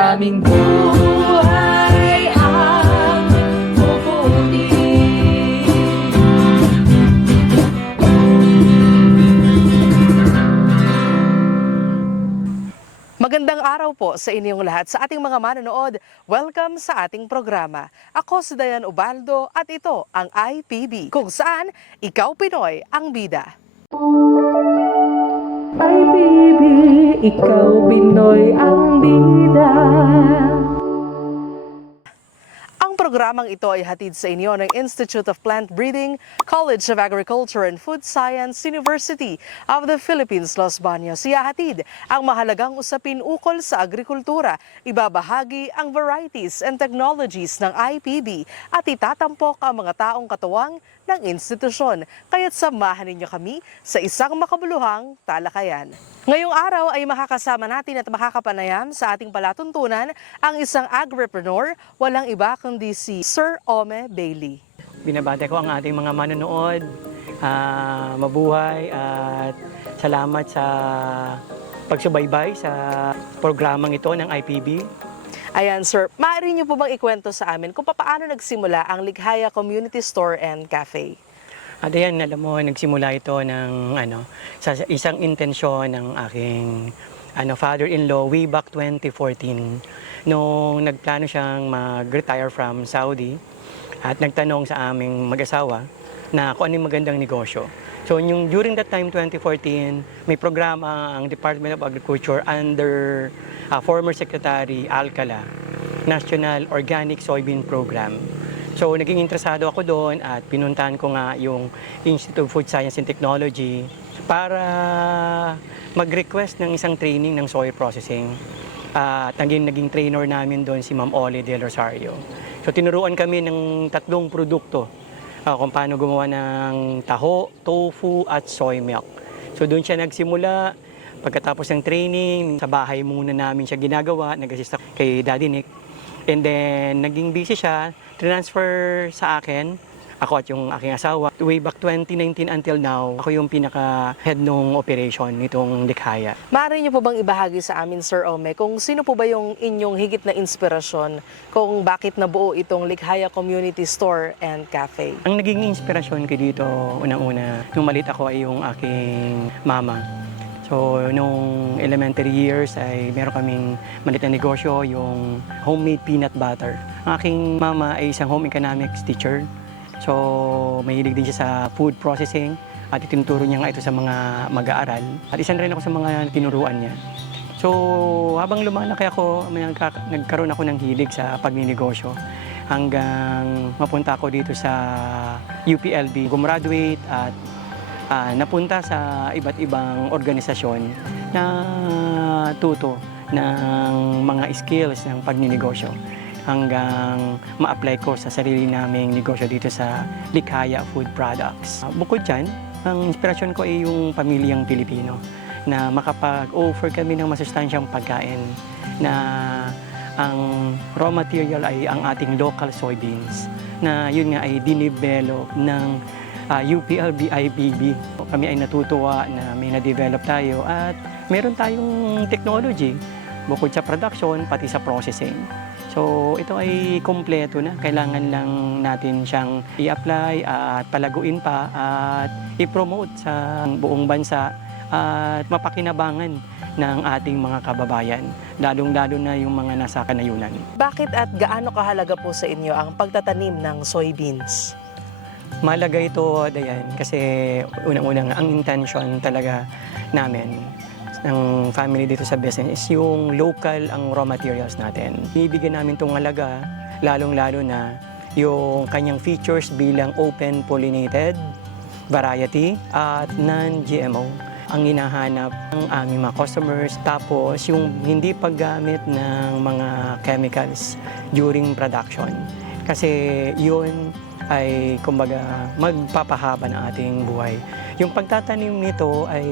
maraming buhay ang puputi. Magandang araw po sa inyong lahat, sa ating mga manonood. Welcome sa ating programa. Ako si Dayan Ubaldo at ito ang IPB, kung saan ikaw Pinoy ang bida. IPB, ikaw Pinoy ang bida. Ang programang ito ay hatid sa inyo ng Institute of Plant Breeding, College of Agriculture and Food Science, University of the Philippines, Los Baños. Ihahatid ang mahalagang usapin ukol sa agrikultura, ibabahagi ang varieties and technologies ng IPB at itatampok ang mga taong katuwang ng institusyon. Kaya't samahan ninyo kami sa isang makabuluhang talakayan. Ngayong araw ay makakasama natin at makakapanayam sa ating palatuntunan ang isang agripreneur, walang iba kundi si Sir Ome Bailey. Binabati ko ang ating mga manonood, mabuhay at salamat sa pagsubaybay sa programang ito ng IPB. Ayan sir, maaari niyo po bang ikwento sa amin kung paano nagsimula ang Likhaya Community Store and Cafe? At ayan, alam mo, nagsimula ito ng sa isang intensyon ng aking father-in-law way back 2014 nung nagplano siyang mag-retire from Saudi at nagtanong sa aming mag-asawa na kung ano yung magandang negosyo. So during that time, 2014, may programa ang Department of Agriculture under former Secretary Alcala, National Organic Soybean Program. So naging interesado ako doon at pinuntahan ko nga yung Institute of Food Science and Technology para mag-request ng isang training ng soy processing. At naging trainer namin doon si Ma'am Oli Del Rosario. So tinuruan kami ng 3 produkto kung paano gumawa ng taho, tofu at soy milk. So doon siya nagsimula. Pagkatapos ng training, sa bahay muna namin siya ginagawa, nag-assist ako kay Daddy Nick. And then naging busy siya, transfer sa akin, ako at yung aking asawa. Way back 2019 until now, ako yung pinaka-head ng operation nitong Likhaya. Maaari niyo po bang ibahagi sa amin, Sir Ome, kung sino po ba yung inyong higit na inspirasyon kung bakit nabuo itong Likhaya Community Store and Cafe? Ang naging inspirasyon ko dito, unang-una, nung maliit ako ay yung aking mama. So, nung elementary years ay meron kaming maliit na negosyo, yung homemade peanut butter. Ang aking mama ay isang home economics teacher. So, mahilig din siya sa food processing at itinuturo niya nga ito sa mga mag-aaral. At isa na rin ako sa mga tinuruan niya. So, habang lumalaki ako, nagkaroon ako ng hilig sa pagninegosyo hanggang mapunta ako dito sa UPLB, gumraduate at napunta sa iba't ibang organisasyon na tuto ng mga skills ng pagninegosyo hanggang ma-apply ko sa sarili naming negosyo dito sa Likhaya Food Products. Bukod dyan, ang inspirasyon ko ay yung pamilyang Pilipino na makapag-offer kami ng masustansyang pagkain na ang raw material ay ang ating local soybeans na yun nga ay dinevelop ng UPLB IPB. Kami ay natutuwa na may na-develop tayo at meron tayong technology bukod sa production pati sa processing. So ito ay kompleto na. Kailangan lang natin siyang i-apply at palaguin pa at i-promote sa buong bansa at mapakinabangan ng ating mga kababayan, lalong-lalo na yung mga nasa kanayunan. Bakit at gaano kahalaga po sa inyo ang pagtatanim ng soybeans? Mahalaga ito, Dayan, kasi unang-unang ang intention talaga namin ng family dito sa business is yung local ang raw materials natin. Ibigyan namin itong halaga, lalong-lalo na yung kanyang features bilang open pollinated variety at non-GMO ang hinahanap ng aming mga customers. Tapos yung hindi paggamit ng mga chemicals during production. Kasi yun ay kumbaga magpapahaba ng ating buhay. Yung pagtatanim nito ay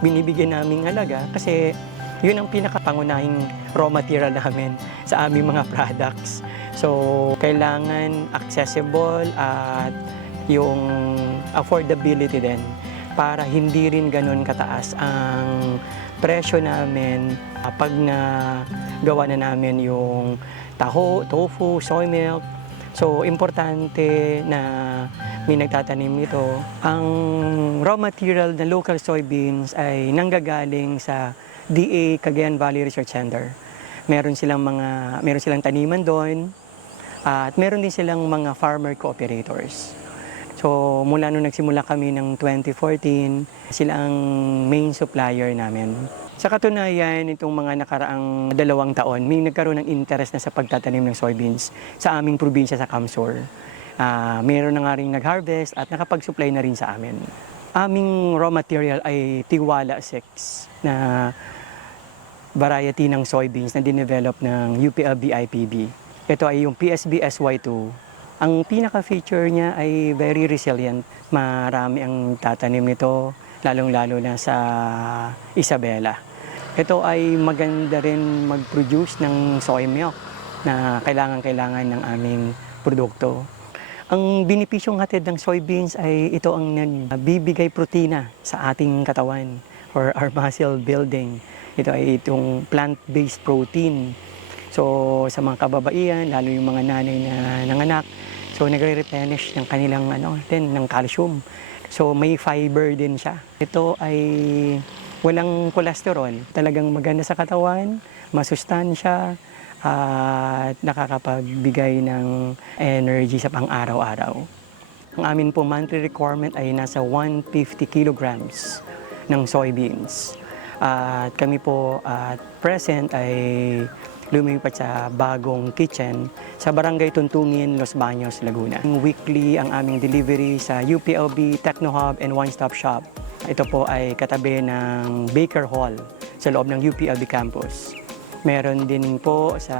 binibigyan naming halaga kasi yun ang pinakapangunahing raw material namin sa aming mga products. So, kailangan accessible at yung affordability din para hindi rin ganun kataas ang presyo namin pag gawa na namin yung taho, tofu, soy milk. So, importante na may nagtatanim nito. Ang raw material na local soybeans ay nanggagaling sa DA Cagayan Valley Research Center. Meron silang taniman doon at meron din silang mga farmer cooperators. So, mula nung nagsimula kami ng 2014, sila ang main supplier namin. Sa katunayan, itong mga nakaraang 2 taon, may nagkaroon ng interest na sa pagtatanim ng soybeans sa aming probinsya sa Kamsur. Mayroon na nga rin nag-harvest at nakapag-supply na rin sa amin. Aming raw material ay Tiwala 6 na variety ng soybeans na dinevelop ng UPLB IPB. Ito ay yung PSB SY2. Ang pinaka-feature niya ay very resilient. Marami ang tatanim nito, lalong-lalo na sa Isabela. Ito ay maganda rin mag-produce ng soy milk na kailangan ng aming produkto. Ang benepisyong hatid ng soybeans ay ito ang nagbibigay protina sa ating katawan for our muscle building. Ito ay itong plant-based protein. So sa mga kababaihan, lalo yung mga nanay na nanganak, so nagre-replenish ng kanilang ng calcium. So may fiber din siya. Ito ay walang kolesterol, talagang maganda sa katawan, masustansya, at nakakapagbigay ng energy sa pang-araw-araw. Ang amin po monthly requirement ay nasa 150 kilograms ng soybeans. At kami po at present ay lumipat sa bagong kitchen sa Barangay Tuntungin, Los Baños, Laguna. Weekly ang aming delivery sa UPLB Techno Hub and One Stop Shop. Ito po ay katabi ng Baker Hall sa loob ng UPLB campus. Meron din po sa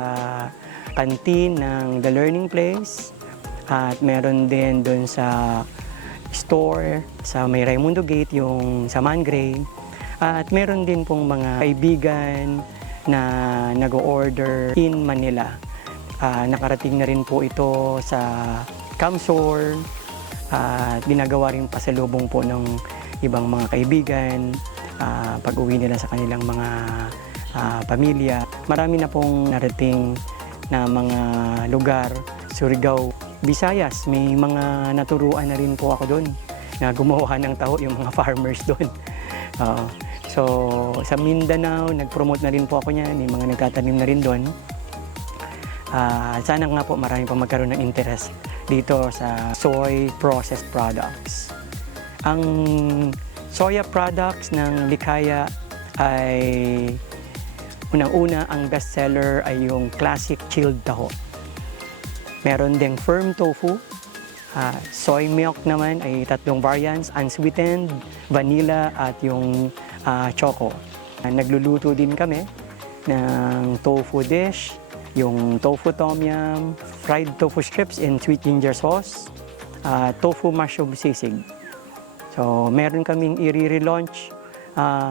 canteen ng The Learning Place at meron din doon sa store sa may Raimundo Gate, yung sa Mangray. At meron din pong mga kaibigan na nag-order in Manila. Nakarating na rin po ito sa Kamsur at ginagawa rin pasalubong po ng ibang mga kaibigan pag-uwi nila sa kanilang mga pamilya. Marami na pong narating na mga lugar, Surigao, Visayas. May mga naturuan na rin po ako doon na gumawa ng taho, yung mga farmers doon. So sa Mindanao, nag-promote na rin po ako niyan. May mga nagtatanim na rin doon. Sana nga po marami pa magkaroon ng interest dito sa soy processed products. Ang soya products ng Likaya ay unang-una, ang bestseller ay yung classic chilled taho. Meron ding firm tofu. Soy milk naman ay 3 variants, unsweetened, vanilla at yung choco. Nagluluto din kami ng tofu dish, yung tofu tom yum, fried tofu strips in sweet ginger sauce, tofu mushroom sisig. So, meron kaming i-relaunch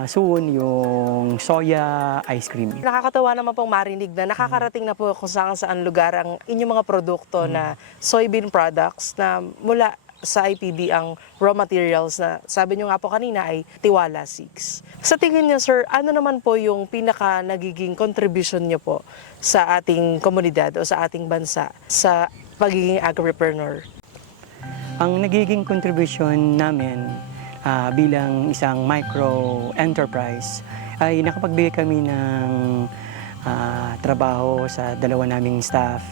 soon yung soya ice cream. Nakakatawa naman pong marinig na nakakarating na po kung saan lugar ang inyong mga produkto na soybean products na mula sa IPB ang raw materials na sabi nyo nga po kanina ay Tiwala 6. Sa tingin niyo, sir, ano naman po yung pinaka nagiging contribution niyo po sa ating komunidad o sa ating bansa sa pagiging agripreneur? Ang nagiging contribution namin bilang isang micro-enterprise ay nakapagbigay kami ng trabaho sa 2 naming staff.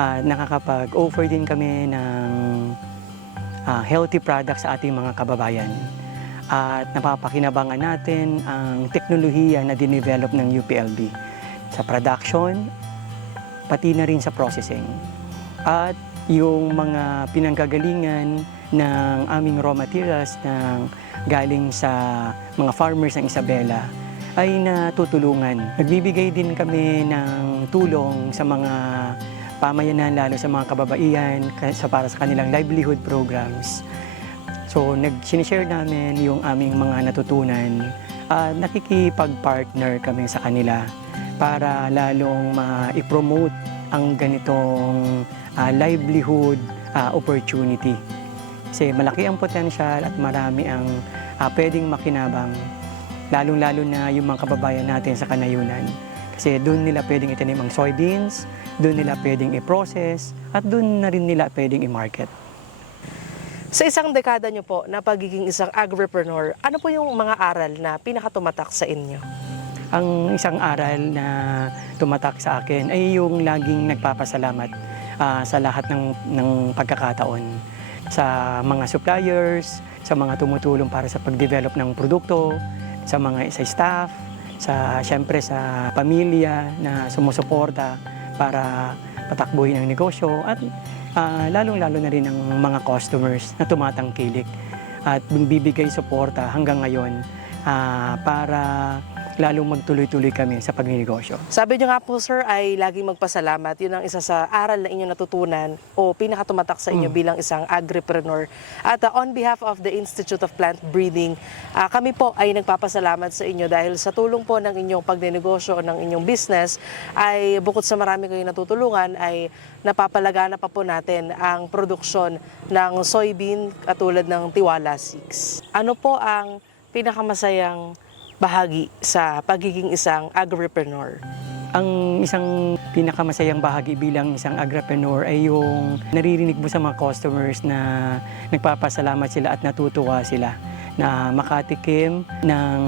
Nakakapag-offer din kami ng healthy products sa ating mga kababayan. At napapakinabangan natin ang teknolohiya na dinevelop ng UPLB sa production, pati na rin sa processing. At yung mga pinanggagalingan ng aming raw materials ng galing sa mga farmers ng Isabela ay natutulungan. Nagbibigay din kami ng tulong sa mga pamayanan, lalo sa mga kababaihan para sa kanilang livelihood programs. So, sinishare namin yung aming mga natutunan at nakikipag-partner kami sa kanila para lalong ma-promote ang ganitong livelihood opportunity. Kasi malaki ang potensyal at marami ang pwedeng makinabang, lalong-lalo na yung mga kababayan natin sa kanayunan. Kasi doon nila pwedeng itanim ang soybeans, doon nila pwedeng i-process, at doon na rin nila pwedeng i-market. Sa isang dekada nyo po na pagiging isang agripreneur, ano po yung mga aral na pinakatumatak sa inyo? Ang isang aral na tumatak sa akin ay yung laging nagpapasalamat sa lahat ng pagkakataon. Sa mga suppliers, sa mga tumutulong para sa pag-develop ng produkto, sa staff, siyempre sa pamilya na sumusuporta para patakbuhin ang negosyo at lalong-lalo na rin ang mga customers na tumatangkilik at bibigay suporta hanggang ngayon para lalong magtuloy-tuloy kami sa pagninegosyo. Sabi nyo nga po sir ay laging magpasalamat. Yun ang isa sa aral na inyo natutunan o pinakatumatak sa inyo bilang isang agripreneur. At on behalf of the Institute of Plant Breeding, kami po ay nagpapasalamat sa inyo dahil sa tulong po ng inyong pagnenegosyo o ng inyong business ay bukod sa marami kayong natutulungan ay napapalagana pa po natin ang produksyon ng soybean katulad ng Tiwala 6. Ano po ang pinakamasayang bahagi sa pagiging isang agripreneur? Ang isang pinakamasayang bahagi bilang isang agripreneur ay yung naririnig mo sa mga customers na nagpapasalamat sila at natutuwa sila na makatikim ng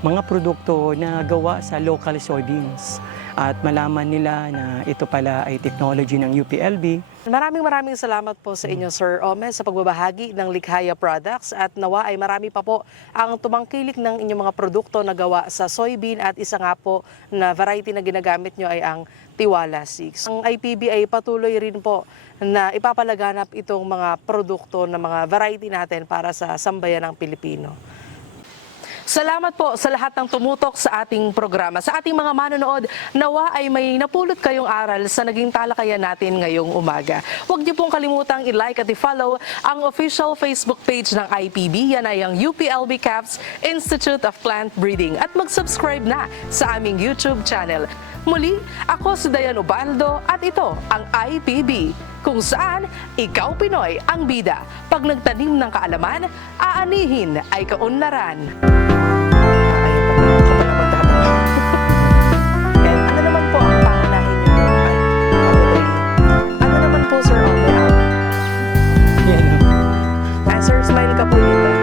mga produkto na gawa sa local soybeans at malaman nila na ito pala ay technology ng UPLB. Maraming salamat po sa inyo Sir Ome sa pagbabahagi ng Likhaya Products at nawa ay marami pa po ang tumangkilik ng inyong mga produkto na gawa sa soybean at isa nga po na variety na ginagamit nyo ay ang Tiwala 6. Ang IPB ay patuloy rin po na ipapalaganap itong mga produkto na mga variety natin para sa sambayan ng Pilipino. Salamat po sa lahat ng tumutok sa ating programa. Sa ating mga manonood, nawa ay may napulot kayong aral sa naging talakayan natin ngayong umaga. Huwag niyo pong kalimutang i-like at i-follow ang official Facebook page ng IPB. Yan ay ang UPLB CAPS Institute of Plant Breeding. At mag-subscribe na sa aming YouTube channel. Muli, ako si Dayan Ubaldo at ito ang IPB, kung saan ikaw Pinoy ang bida. Pag nagtanim ng kaalaman, aanihin ay kaunlaran. Ano naman po ang pangunahin niyo? Ano naman po Sir Omer? Yan. Sir, smile ka po dito.